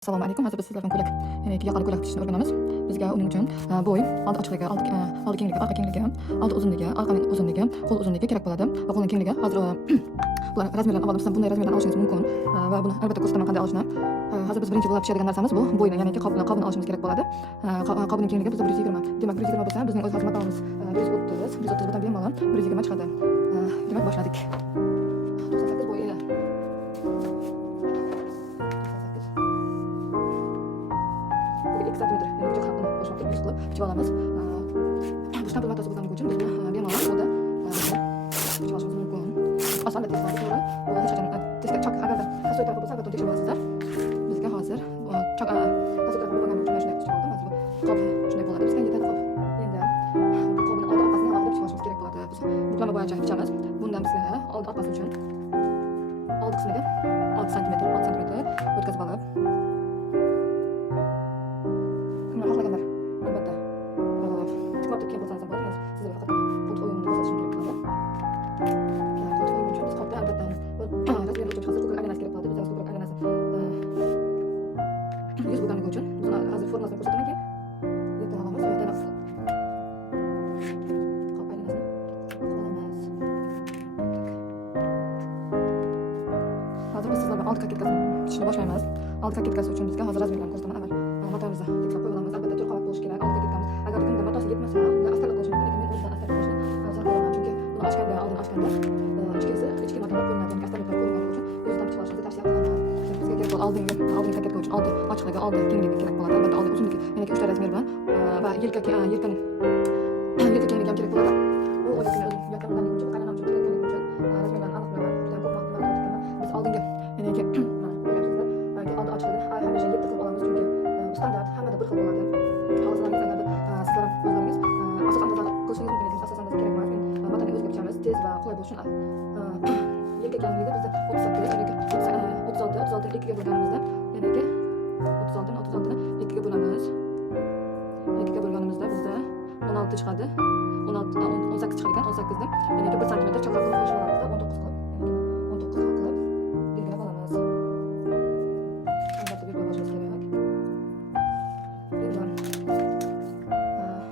Assalomu alaykum. Hozir biz sizlar bilan ko'ylak, ya'ni yoqali ko'ylak tikishni o'rganamiz. Bizga uning uchun bo'y, old ochiqligi, old kengligi, orqa kengligi, old uzunligi, orqaning uzunligi, qo'l uzunligi kerak bo'ladi. Va qo'lning kengligi hozir bular razmerlarni olib, sizlar bunday razmerlarni olishingiz mumkin. Va buni albatta ko'rsataman qanday olishni. Hozir biz birinchi bo'lib pishadigan narsamiz bu bo'yni, ya'ni qobni olishimiz kerak bo'ladi. Qobning kengligi bizda 120. Demak, 120 bo'lsa, bizning o'z xizmat qilamiz 130. 130 dan bemalol 120 chiqadi. Demak, boshladik. 98 bo'yi edi. Bichib olamiz. Bu shtampl matasi bo'lganligi uchun bizni bemalol qo'lda bichib olishimiz mumkin. Oson va tez to'g'ri. Bu hech qachon tezkor chok agarda hasoy tarafi bo'lsa albatta tekshirib olasizlar. Bizga hozir chok hasoy tarafi bo'lganligi uchun shunday bichib oldim. Qo'l shunday bo'ladi. Bizga yetadi qo'l. Endi bu qo'lni old orqasini alohida bichib olishimiz kerak bo'ladi. Biz buklama bo'yicha bichamiz. Bundan bizga old orqasi uchun old qismiga 6 sm o'tkazib olib old kaketkasini bichishni boshlaymiz. Old kaketkasi uchun bizga hozir razmerlarni ko'rsataman. Avval matamizni teklab qo'yib olamiz. Albatta 4 qavat bo'lishi kerak. Old kaketkamiz agar kimda matosi yetmasa, unda astalik qilish mumkin. Lekin men o'zimdan astalik qilishni afzal ko'raman, chunki buni oldin ochganda ichki matolar ko'rinadi, ya'ni astaliklar ko'ringani uchun o'zidan bichib olishni tavsiya qilaman. Bizga kerak bo'lgan oldingi kaketka uchun oldi ochiqligi, oldi kengligi kerak bo'ladi. Albatta oldi uzunligi, ya'ni 3 ta razmer bilan va yelka kengligi ham kerak bo'ladi. Bu o'zimizga yaqinlangan uchun, qaynagan uchun kerakligini uchun razmerlarni aniq bilaman. Juda ko'p vaqt o'tganman. Biz oldingi oldi ochiqligini hamisha 7 qilib olamiz, chunki bu standart, hammada bir xil bo'ladi. Xohlasangiz agarda sizlar o'zlaringiz asos andozani ko'rishingiz mumkin, lekin asos andoza kerak emas. Men matani o'zga bichamiz, tez va qulay bo'lishi uchun yelka kengligi bizda 36 2ga bo'lganimizda, ya'ni 36 ni 2ga bo'lamiz. 2ga bo'lganimizda bizda 16 chiqadi. 18 chiqar ekan, 18 ni ya'ni 1 sm cho'qqa qilib qo'yishib olamiz, 19 qilib, ya'ni 19 qilib belgilab olamiz. Albatta belgilab olishimiz kerak.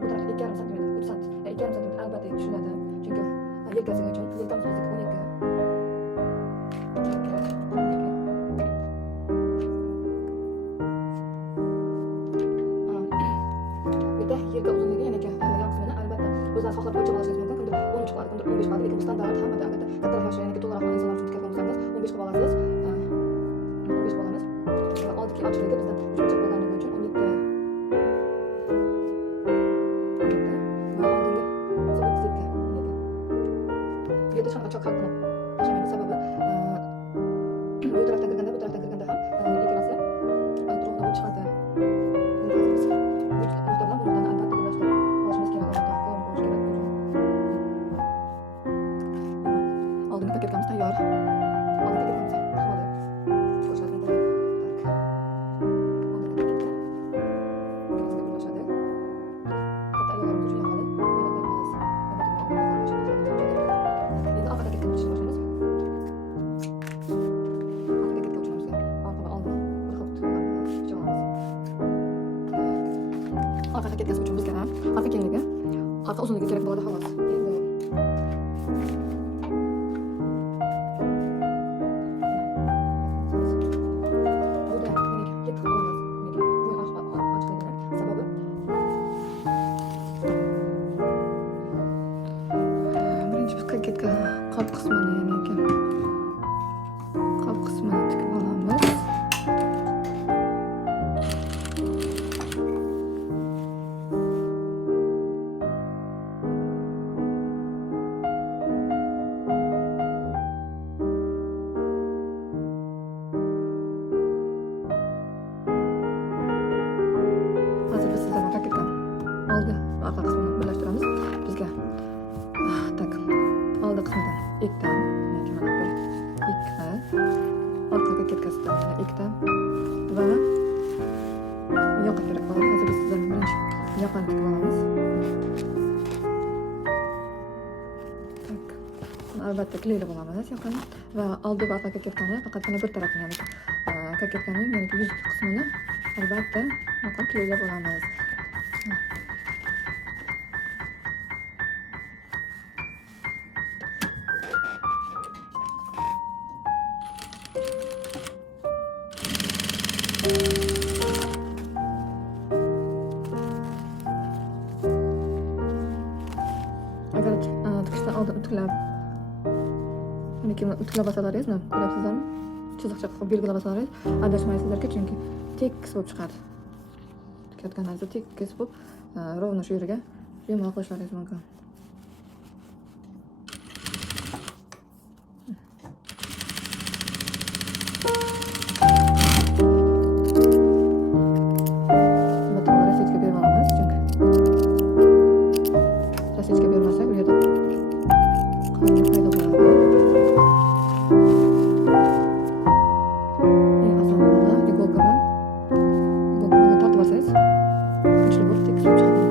Bu tarafda 2,5 sm, 3 sm, 2,5 sm albatta tushunadi, chunki yelkasiga uchun yelkamiz bizga 12. Yelka uzunligi yana yon qismini albatta o'zlari xohlab o'lchab olishingiz mumkin. Kimdir 13 qiladi, kimdir 15 qiladi, lekin bu standart hammada albatta kattaroq yoshi, ya'ni to'laroq insonlar uchun kerak bo'lsangiz 15 qilib olasiz. 15 qilib olamiz. Va oldiki ochiqligi bizda 3 bo'lganligi uchun 17. Va oldingi 32. Bu yerda hech qanaqa choq qilib tashlamaymiz, sababi bu tarafdan kirganda ham ikkalasi to'g'ri bo'lib chiqadi. Kaketkamiz tayyor. Oldin kaketkamizni himoya qo'shadi. Oldin kaketka. Katta ayollarimiz uchun yoqadi. Endi orqa kaketkani bichishni boshlaymiz. Orqa kaketka uchun bizga orqa va oldin bir xil bichib olamiz. Orqa kaketkasi uchun bizga orqa kengligi, orqa uzunligi kerak bo'ladi, xolos. Endi kaketka qob qismini, ya'ni qob qismini tikib olamiz. Hozir biz sizlarga kaketka oldi va orqa qismini birlashtiramiz. Bizga oldi qismidan 2 ta, ya'ni mana 1, 2, orqa kaketkasidan 2 ta va yoqa kerak bo'ladi. Hozir biz sizlarga birinchi yoqani tikib olamiz. albatta kleyib olamiz yoqani va oldi va orqaga ketgani faqatgina bir tarafini, ya'ni ketganning yana yuz qismini albatta klejab olamiz. Agar tikishdan oldin utkilab olsalaringiz, ko'ryapsizlarmi? Chiziqcha qilib belgilab olsalaringiz adashmaysizlarki, chunki tekis bo'lib chiqadi. Tikayotganingizda tekis bo'lib, rovno shu yeriga bemalol qilishlaringiz mumkin. Rasechka bermasak, bu yerda qonun paydo bo'ladi. Eng oson yo'lda iголка bilan tartib olsangiz, kuchli bo'lib tekis bo'lib chiqadi.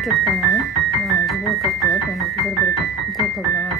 paketkani sborka qilib, ya'ni bir-biriga ikolka bilan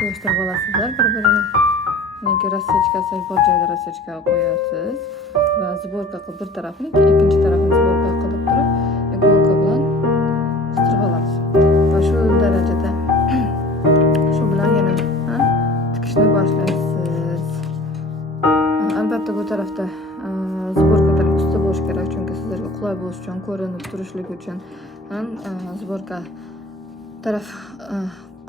yig'ishtirib olasizlar bir-birini. Yoki rassechkasi bor joyda rassechka qo'yasiz va sborka qilib bir tarafini, ikkinchi tarafini sborka qilib turib, ikolka bilan qistirib olamiz. Va shu darajada shu bilan yana tikishni boshlaysiz. Albatta bu tarafda sborka taraf usti bo'lishi kerak, chunki sizlarga qulay bo'lish uchun, ko'rinib turishligi uchun sborka taraf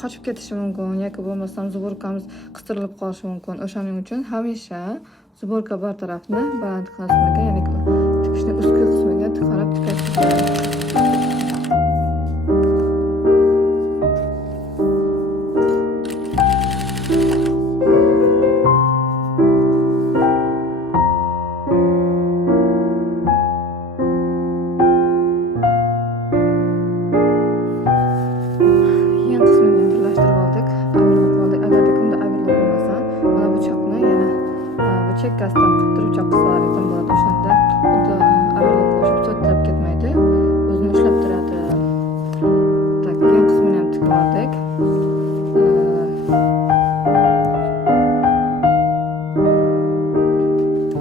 qochib ketishi mumkin yoki bo'lmasam sborkamiz qistirilib qolishi mumkin. O'shaning uchun hamisha sborka bor tarafni baland qismiga, ya'ni tikishning ustki qismiga qarab tikasizlar. Chekkasidan qilib turib chaqqisilar ekan bo'ladi. O'shanda xuddi avirlab qo'shib cho'ttirib ketmaydi, o'zini ushlab turadi. Tak, yan qismini ham tikib oldik.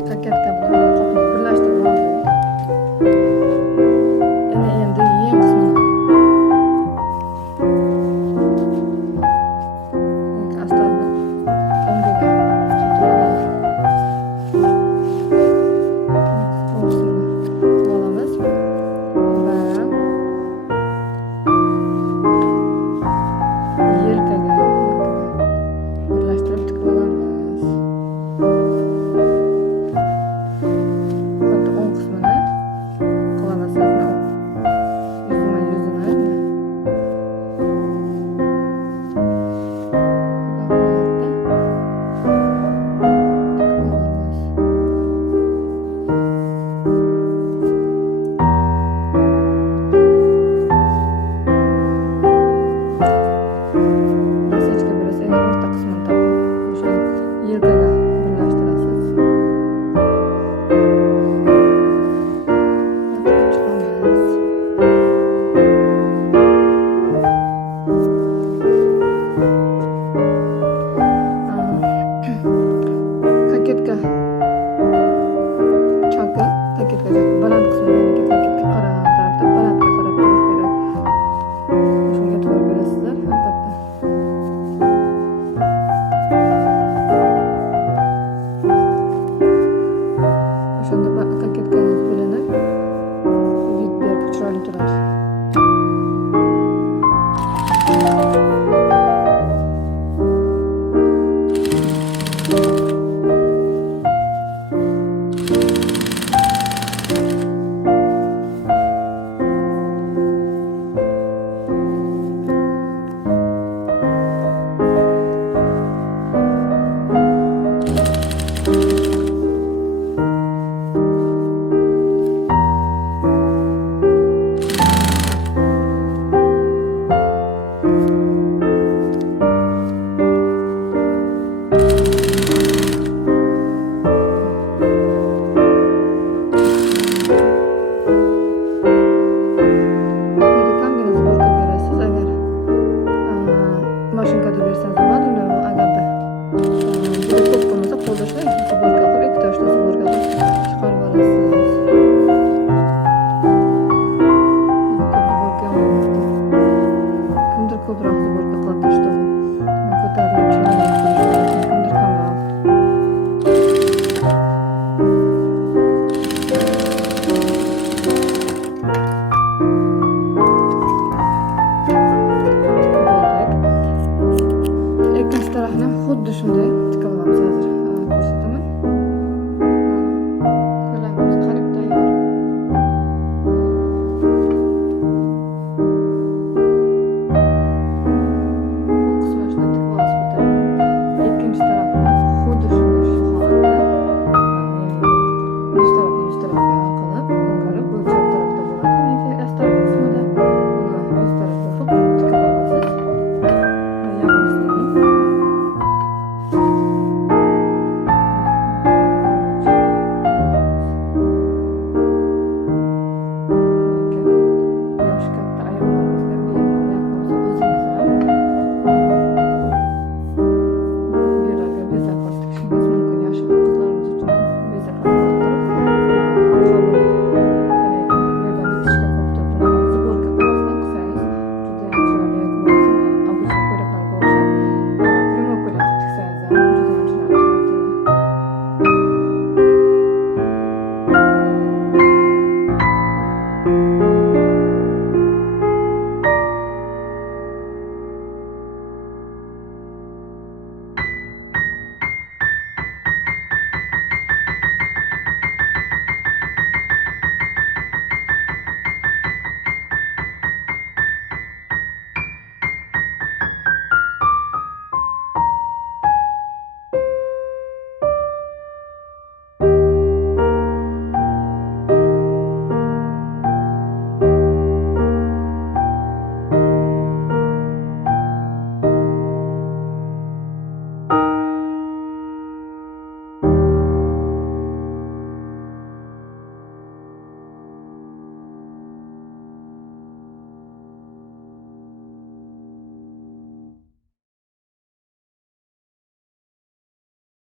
Paketka bilan qopni birlashtirib oldik. Endi yan qismini ko'proq sborka qilib tashlab